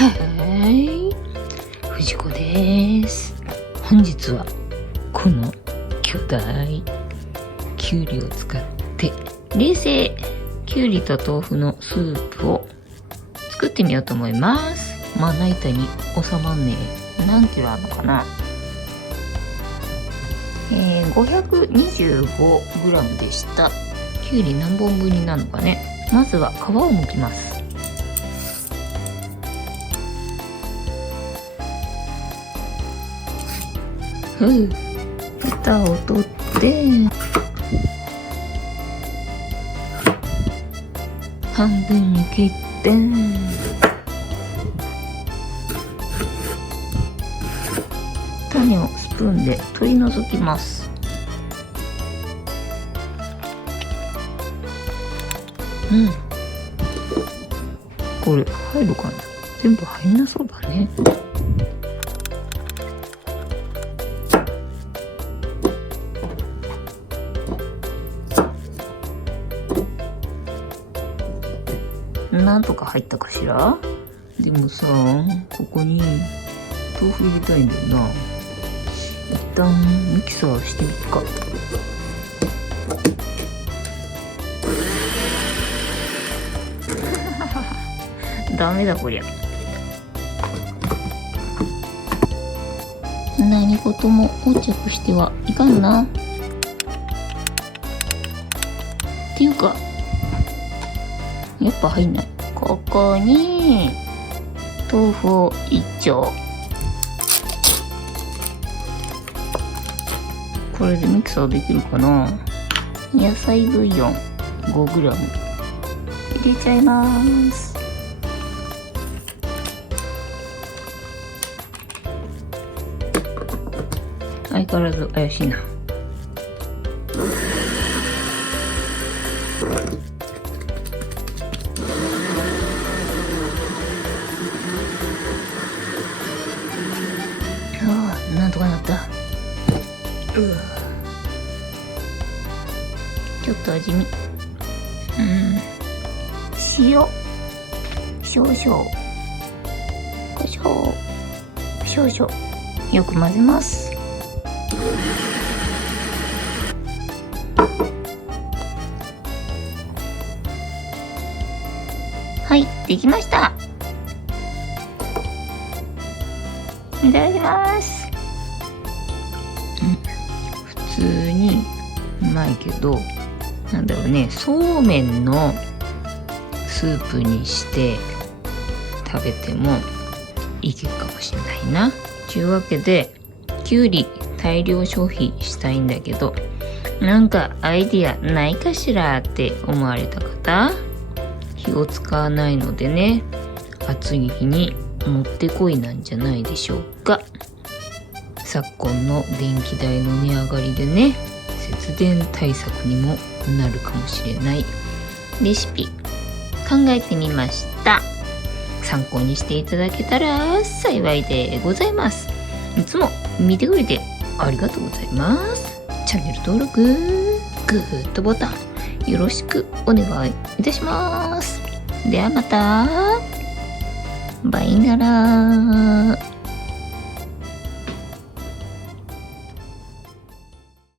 はい、藤子です。本日はこの巨大きゅうりを使って冷製きゅうりと豆腐のスープを作ってみようと思います。まな板に収まんねえ。何キロあるのかな。525g でした。きゅうり何本分になるのかね。まずは皮を剥きます。蓋を取って半分に切って種をスプーンで取り除きます。これ入るかな。全部入んなそうだね。なんとか入ったかしら。でもさ、ここに豆腐入れたいんだよな。一旦ミキサーしてみっか。ダメだこりゃ。何事も横着してはいかんな。っていうかやっぱ入んない。ここに豆腐を一丁。これでミキサーできるかな。野菜ブイヨン 5g 入れちゃいます。相変わらず怪しいな。なんとかなった。ちょっと味見。塩少々、胡椒少々。よく混ぜます。はい、できました。いただきます。普通にうまいけど、なんだろうね、そうめんのスープにして食べてもいけるかもしれないな。というわけで、きゅうり大量消費したいんだけど、なんかアイディアないかしらって思われた方、火を使わないのでね、暑い日にもってこいなんじゃないでしょうか。昨今の電気代の値上がりでね、節電対策にもなるかもしれないレシピ考えてみました。参考にしていただけたら幸いでございます。いつも見てくれてありがとうございます。チャンネル登録、グッドボタンよろしくお願いいたします。ではまた。バイなら。